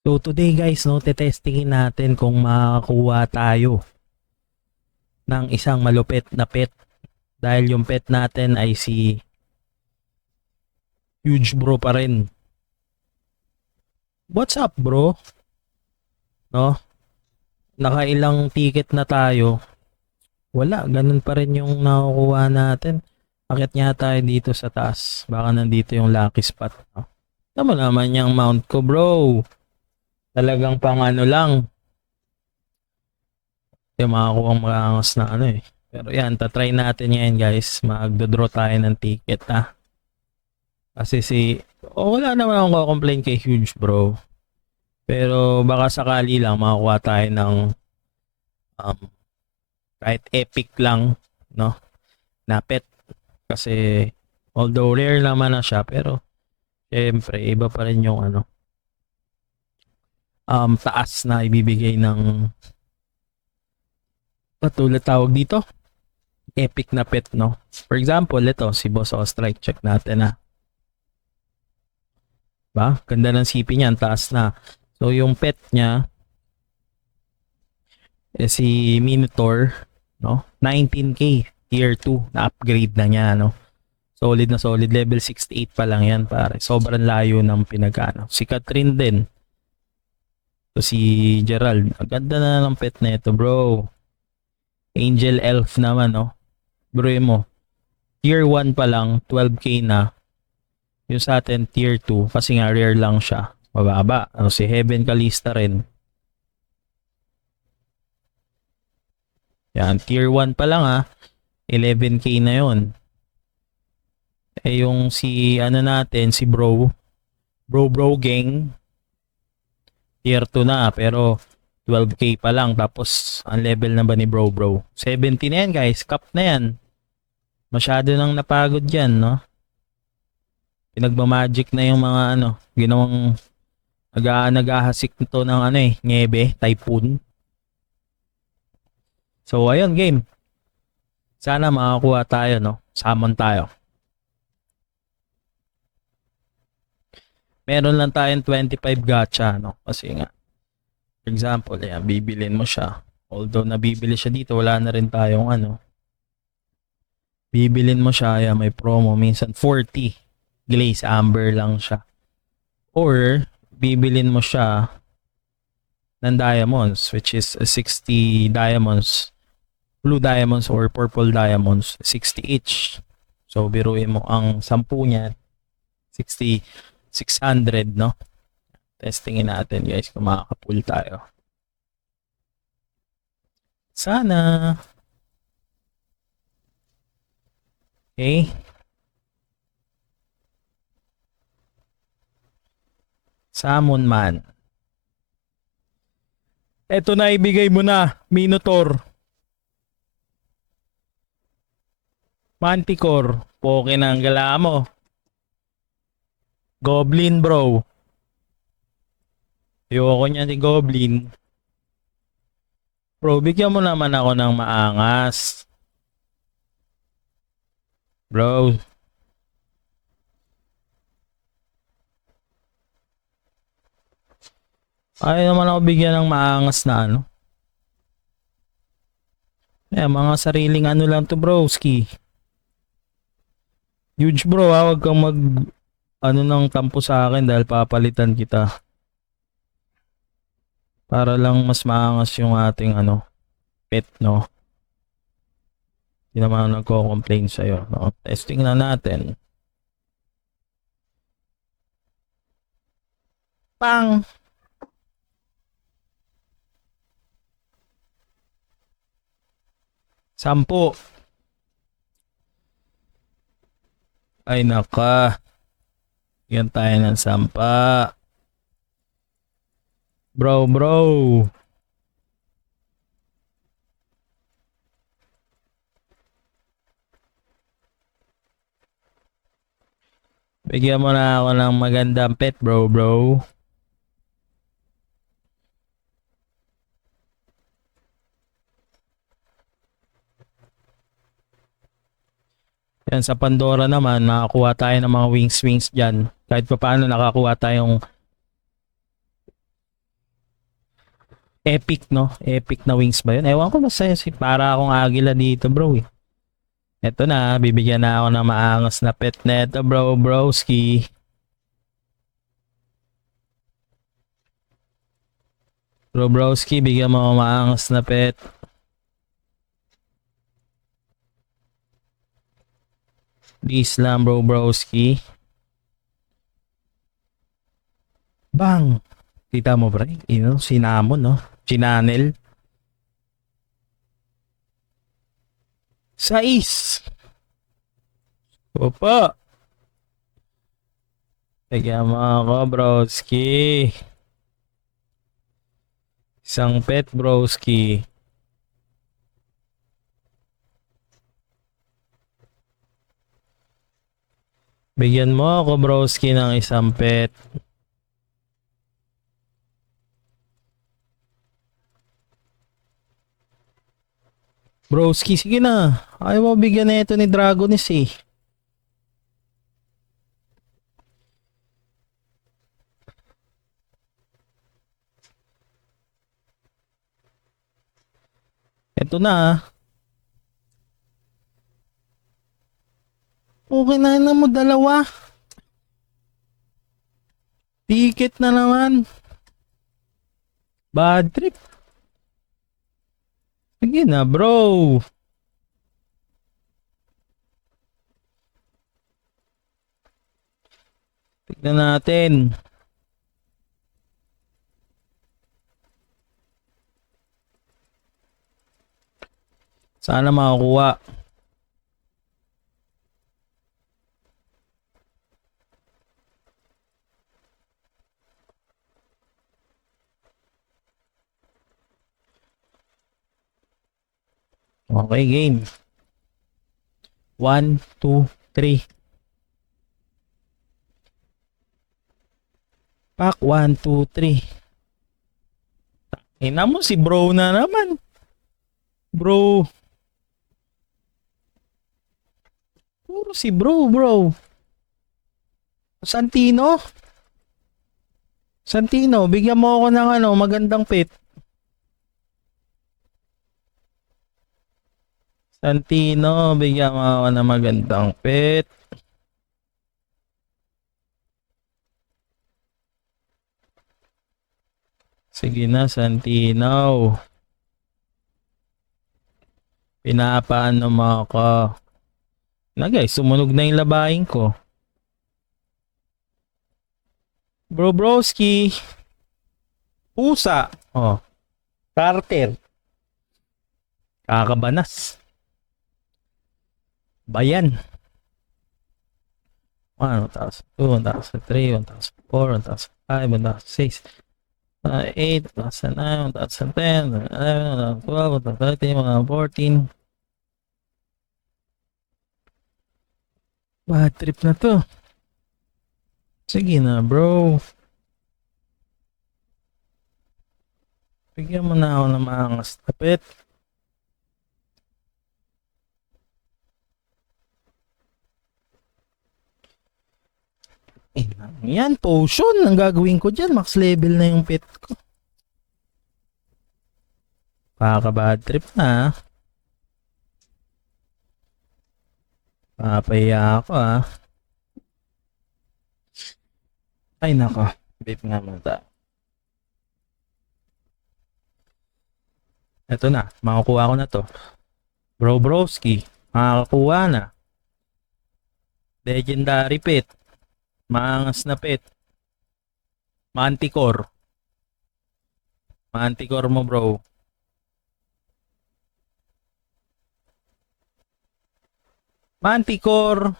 So today guys, no, tetestingin natin kung makakuha tayo ng isang malupit na pet dahil yung pet natin ay si Huge Bro pa rin. What's up bro? No? Nakailang ticket na tayo. Wala, ganun pa rin yung nakukuha natin. Akit nga tayo dito sa taas. Baka nandito yung lucky spot. No? Tama naman yung mount ko bro. Talagang pang ano lang. Yung makakuha ang makangas na ano eh. Pero yan, tatry natin yan guys. Magdodraw tayo ng ticket ha. Kasi wala naman akong complain kay Huge Bro. Pero baka sakali lang makakuha tayo ng um, kahit epic lang, no? Na pet. Kasi although rare naman na siya, pero syempre iba pa rin yung taas na ibibigay ng patulad tawag dito. Epic na pet, no? For example, ito si Boss Ostrike, check natin na. Ba? Ganda ng CP niya, ang taas na. So yung pet niya si Minotaur, no? 19k tier 2 na upgrade na niya, no? Solid na solid, level 68 pa lang yan pare. Sobrang layo ng pinagano. Si Catherine din. So si Gerald, ang ganda na ng pet na ito, bro. Angel Elf naman, no? Bro mo. Tier 1 pa lang, 12k na. Yung sa atin tier 2 kasi nga rare lang siya. Mababa. Ano si Heaven Kalista rin. Yan, tier 1 pa lang 11k na yon. Eh yung si natin, si Bro Gang, tier 2 na pero 12k pa lang. Tapos ang level na ba ni Bro? 70 na yan guys, cap na yan. Masyado nang napagod yan, no? Pinagmamagic na yung mga ginawang nag-ahasik nito ng niebe, typhoon. So ayun game. Sana makakuha tayo, no? Summon tayo. Meron lang tayong 25 gacha, no? Kasi nga, for example, ayan, bibilin mo siya. Although nabibili siya dito, wala na rin tayong bibilin mo siya, ayan, may promo, minsan 40 glaze amber lang siya. Or, bibilin mo siya ng diamonds, which is 60 diamonds, blue diamonds or purple diamonds, 60 each. So, biruin mo ang 10 niya, 60, 600, no? Testingin natin guys kung makaka-pull tayo. Sana. Okay. Summon man. Eto na, ibigay mo na, Minotaur. Manticore. Poke na ang gala mo. Goblin bro. Ayoko niya si Goblin. Bro, bigyan mo naman ako ng maangas. Bro. Ayaw naman ako bigyan ng maangas na mga sariling lang to broski. Huge bro, wag kang mag nang tampo sa akin dahil papalitan kita. Para lang mas maangas yung ating pet, no? Hindi naman nagko-complain sa'yo, no? Testing na natin. Pang! Sampu. Ay naka. Yan tayo ng sampa. Bro. Bigyan mo na ako ng magandang pet, bro. Yan sa Pandora naman, nakakuha tayo ng mga wings dyan. Kahit pa paano nakakuha tayong Epic, no? Epic na wings ba yun? Ewan ko, basta si para akong agila dito, bro, eh. Eto na, bibigyan na ako ng maangas na pet neto, bro, broski. Bro, broski, bigyan mo ako maangas na pet. Please lang, bro, broski. Bang! Kita mo, pre? Sinamon, no? Chinanel. 6! Opa! Bigyan mo ako, broski. Isang pet, broski. Bigyan mo ako, broski, ng isang pet. Broski, sige na. Ayaw mo bigyan na ito ni Dragonis eh. Ito na. Okay na mo dalawa. Ticket na naman. Bad trip. Sige na, bro. Tignan natin. Sana makakuha. Okay, game. 1, 2, 3. Pack 1, 2, 3. Ina mo si bro na naman. Bro. Puro si bro. Santino? Santino, bigyan mo ako ng magandang pet. Santino, bigyan mo ako ng magandang pet. Sige na, Santino. Pinapaano mo ako. Na guys, sumunog na yung labahin ko. Bro broski. Pusa. Oh. Carter. Kakabanas. Bayan. 1,002, 1,003, 1,004, 1,005, 1,006, 1,008, 1,009, 1,010, 1,011, 1,012, 1,013, 1,014. Bad trip na to. Sige na, bro. Bigyan mo na ako ng maangas na pet. Yan, potion. Ang gagawin ko dyan, max level na yung pet ko. Bad trip na. Papaya ako ah. Ay nako, beep nga muna. Ito na, makukuha ko na to. Bro broski, makakakuha na. Legendary pet. Maangas na pet. Manticore. Manticore mo bro. Manticore.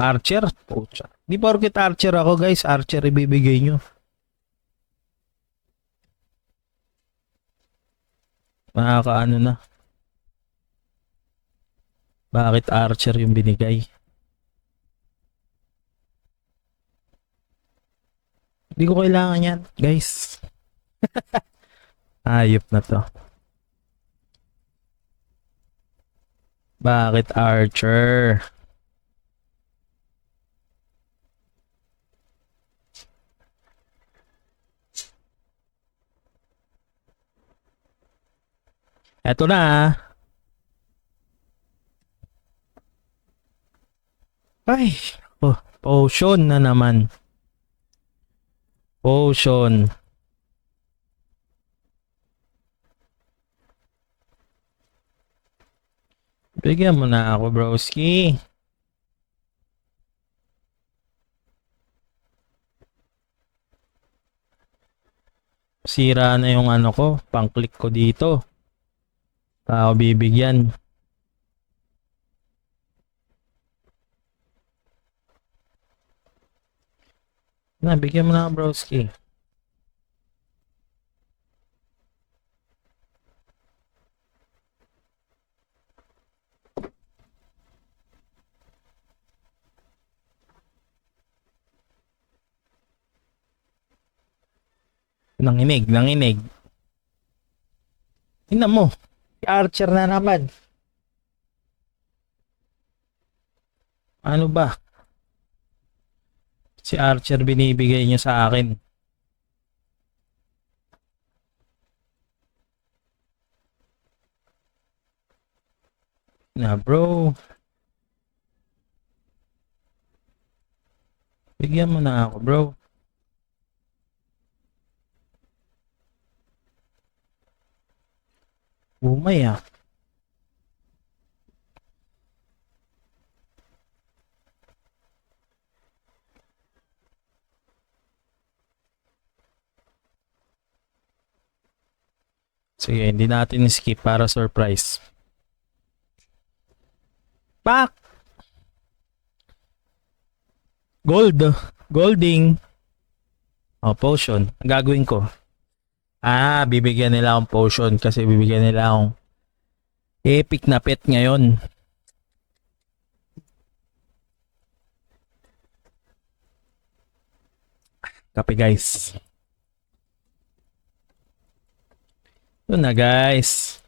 Archer. Pucha. Di porket Archer ako guys. Archer ibibigay nyo. Nakakaano na. Bakit Archer yung binigay? Hindi ko kailangan yan guys. Ayop na to. Bakit Archer? Eto na. Ay, oh, potion na naman. Potion. Bigyan mo na ako, broski. Sira na yung ano ko, pang-click ko dito. Tao bibigyan. Bigyan mo na ako, broski. Nanginig. Tingnan mo. Si Archer na naman. Ano ba? Si Archer binibigay niya sa akin. Na bro. Bigyan mo na ako, bro. Bumay ah. Sige, hindi natin skip para surprise. Pak! Gold. Golding. Oh, potion. Ang gagawin ko. Bibigyan nila akong potion kasi bibigyan nila akong epic na pet ngayon. Copy guys. Yun na guys.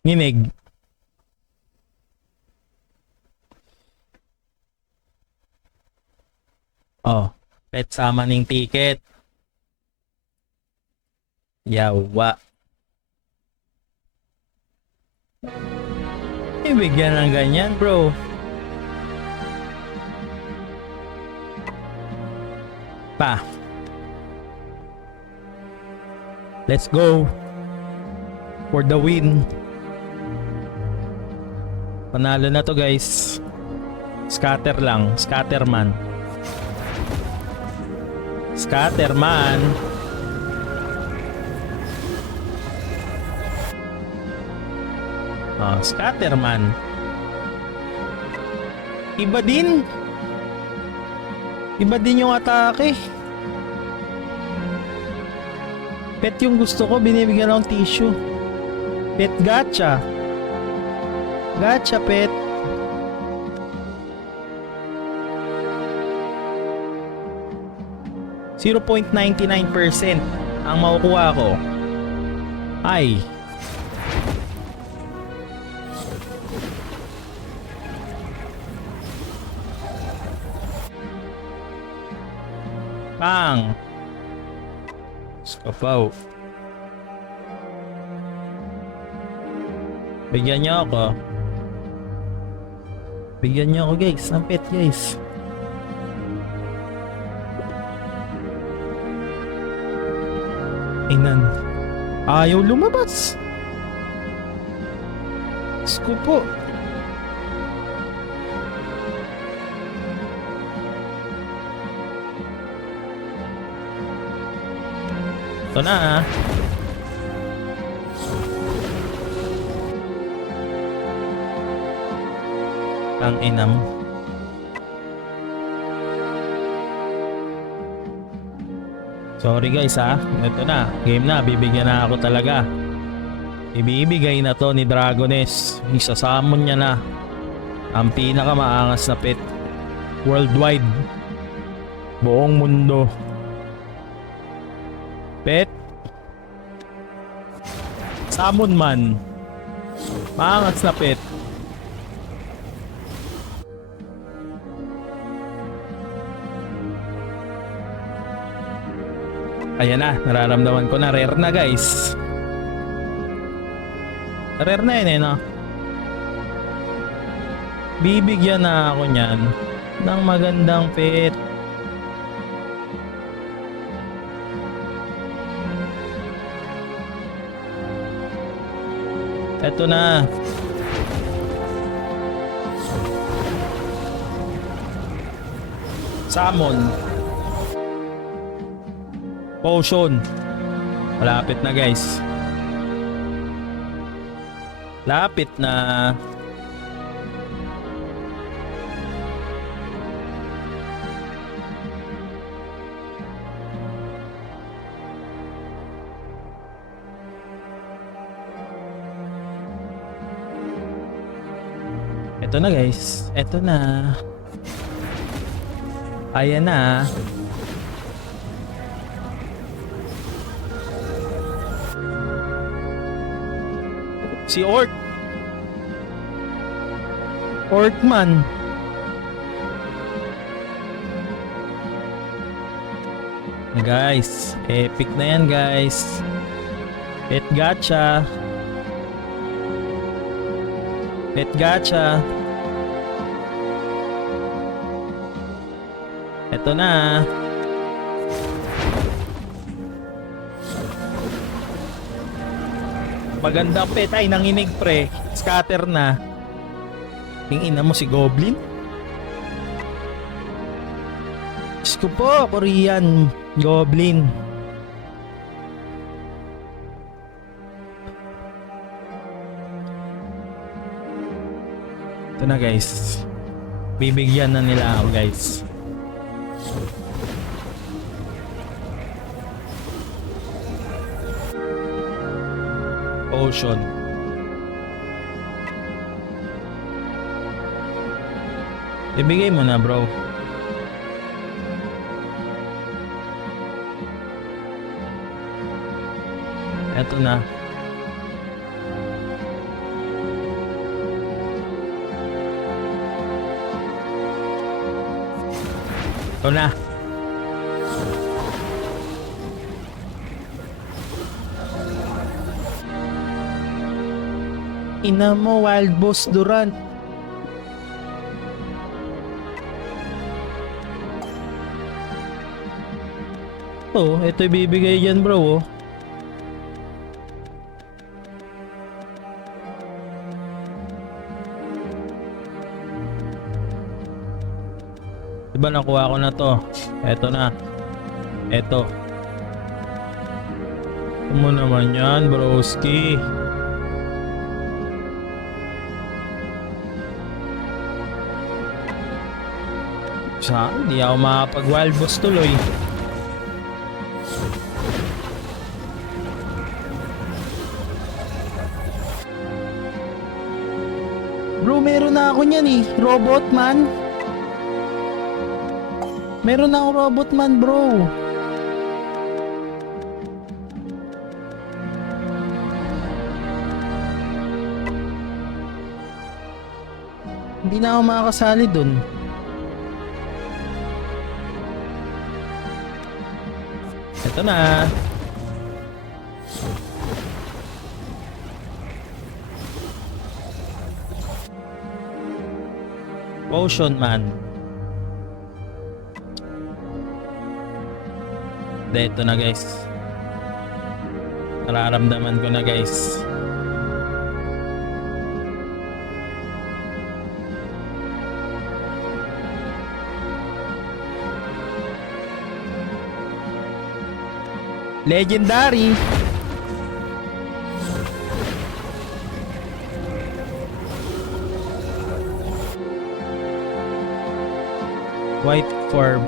Nginig. Oh, pet summoning ticket. Yawa. Ibigyan ng ganyan, bro. Pa. Let's go. For the win. Panalo na to guys. Scatter lang. Scatterman. Scatterman. Scatterman. Iba din. Iba din yung atake. Pet yung gusto ko. Binibigyan akong tissue. Pet gacha. Gacha pet. .99% ang makukuha ko ay pang Skapaw. Bigyan niyo ako. Bigyan niyo ako guys ng pet guys. Inan. Ayaw lumabas. Sko po. Ito na ang inam. Sorry guys ito na, game na, bibigyan na ako talaga. Ibibigay na to ni Dragoness. Isasamon niya na ang pinakamaangas na pet worldwide, buong mundo. Pet Summon man. Maangas na pet. Ayan na, nararamdaman ko na. Rare na guys. Rare na yun eh, no? Bibigyan na ako niyan ng magandang pet. Eto na. Salmon. Potion. Malapit na guys. Lapit na. Ito na guys. Ito na. Ayan na. Si Orc. Orcman. Guys, epic na yan guys. Pet gacha. Pet gacha. Ito na. Magandang pet. Ay, nanginig pre. Scatter na. Tingin mo si Goblin. Diyos ko po, Korean Goblin. Ito na guys. Bibigyan na nila ako guys. Ocean. Ibigay mo na bro. Eto na. Ito na. Ina mo, Wild Boss Durant. Oh, ito ibibigay dyan bro oh. Diba nakuha ko na to? Eto na. Eto. Ano naman yan broski? Saan? Di ako makapag-wild boss tuloy. Bro, meron na ako niyan eh. Robot man. Meron na ako robot man bro. Hindi na ako makakasali dun. Ito na. Potion man. Ito na guys. Nararamdaman ko na guys. Legendary. White Form.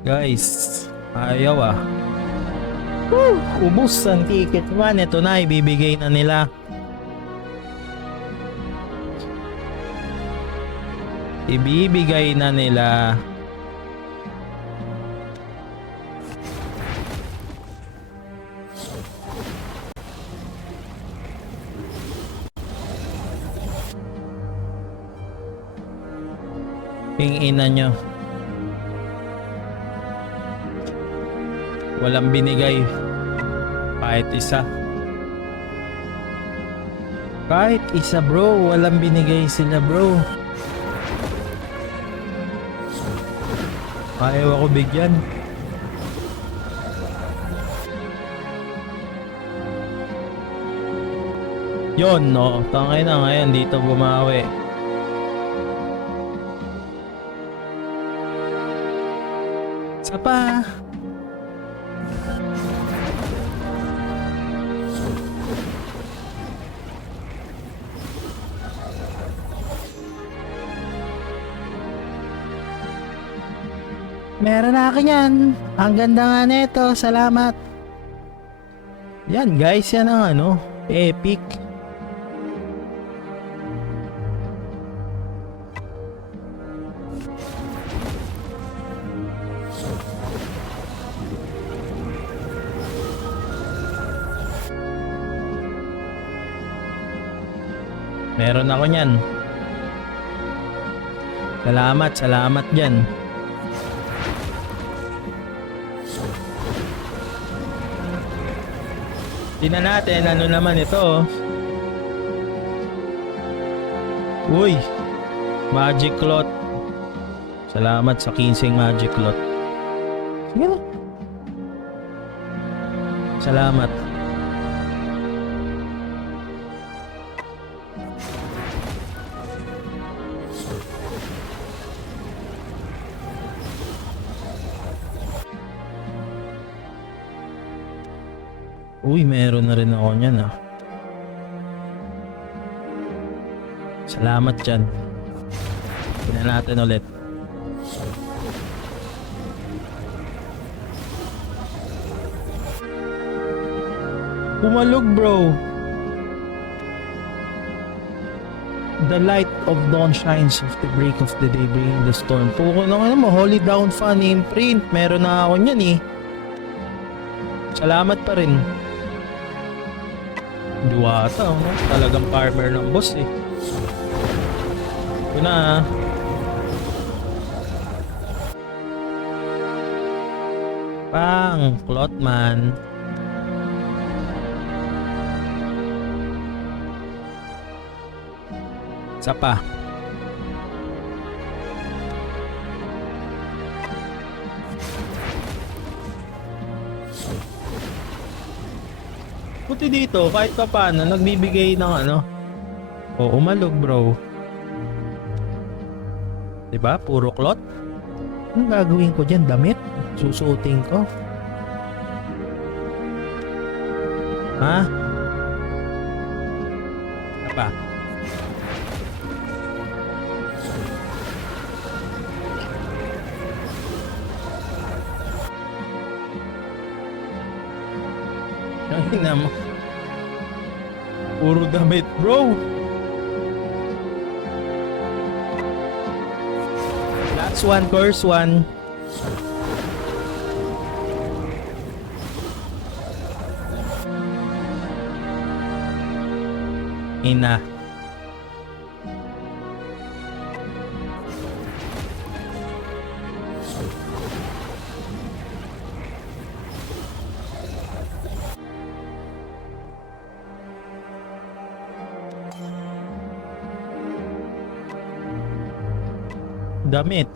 Guys, ayaw ah. Woo! Ubus ang ticket man. Ito na, ibibigay na nila. Ibibigay na nila. Ing ina nyo. Walang binigay. Kahit isa. Kahit isa bro, walang binigay sila bro. Ayaw ako bigyan. Yon no, tangay na ngayon dito bumawi. Isa pa. Meron na akin yan. Ang ganda nga nito. Salamat. Yan guys. Yan ang ano. Epic. Meron ako niyan. Salamat. Salamat dyan. Tingnan natin ano naman ito. Uy, Magic Cloth. Salamat sa 15 Magic Cloth. Sige na. Salamat. Uy, meron na rin ako niyan ah. Salamat dyan. Tingnan natin ulit. Pumalog bro. The light of dawn shines of the break of the day bringing the storm. Puko na ano mo, Holy Down Fan imprint. Meron na ako niyan eh. Salamat pa rin. Duwata, no? Talagang farmer ng boss eh. Ito na. Pang, Clothman. Isa pa. Buti dito, kahit pa paano, nagbibigay ng ano. O, umalog bro. Diba? Puro cloth. Anong gagawin ko dyan? Damit? Susuotin ko? Ha? Apa? Ay naman. Puro damit bro. Last one, course one. Ina. Damit.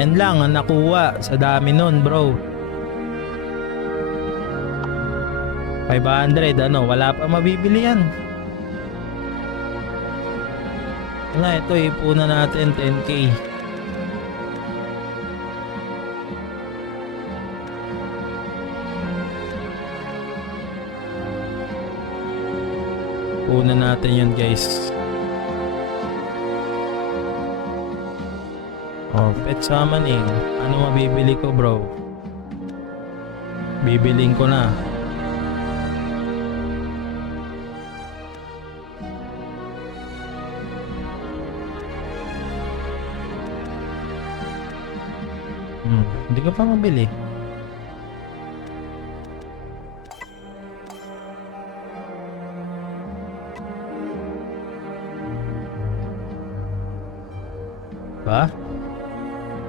Yan lang ang nakuha sa dami nun bro. 500 ano, wala pa mabibili yan. Wala, ito ipunan natin 10k. Ipunan natin yun guys. Oh, pet summoning. Ano mabibili ko bro? Bibiling ko na. Hindi ka pa mabili. Ba?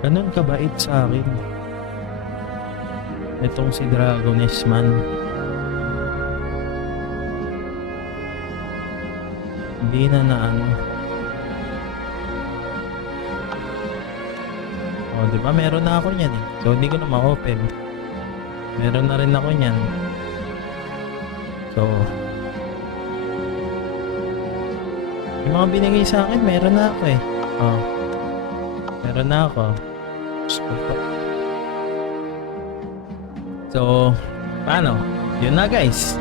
Ganun kabait sa akin. Itong si Dragones man. Hindi na ano. O, di ba? Meron na ako niyan eh. So, hindi ko na ma-open. Meron na rin ako niyan. So, yung mga binigay sa akin, meron na ako eh. Oh. Meron na ako. So, paano? Yun na guys.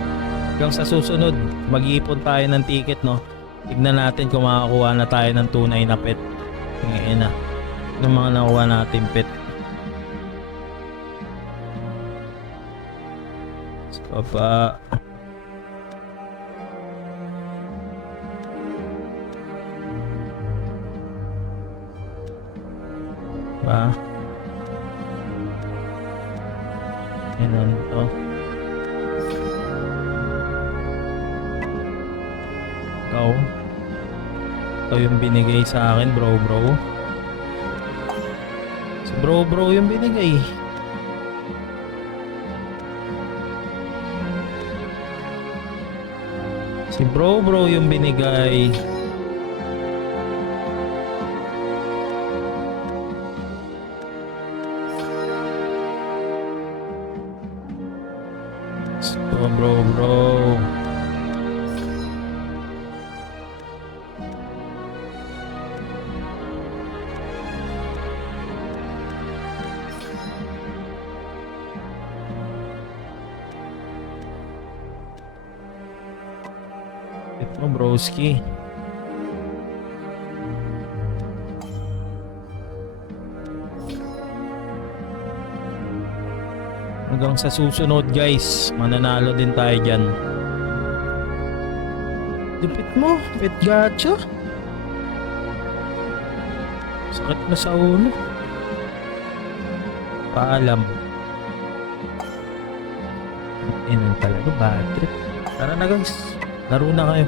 Hanggang sa susunod, mag-iipon tayo ng ticket, no? Tignan natin kung makakuha na tayo ng tunay na pet. Ngayon na. Yung mga nakuha natin pet. So, Yan to. Ikaw. Ito yung binigay sa akin, bro. Si bro yung binigay. Si bro yung binigay. So, bro. Ito, broski. Hanggang sa susunod guys, mananalo din tayo dyan. Lupit mo, pet gacha. Sakit na sa ulo. Paalam. Inan talaga, bad trip. Tara na guys, laro na kayo.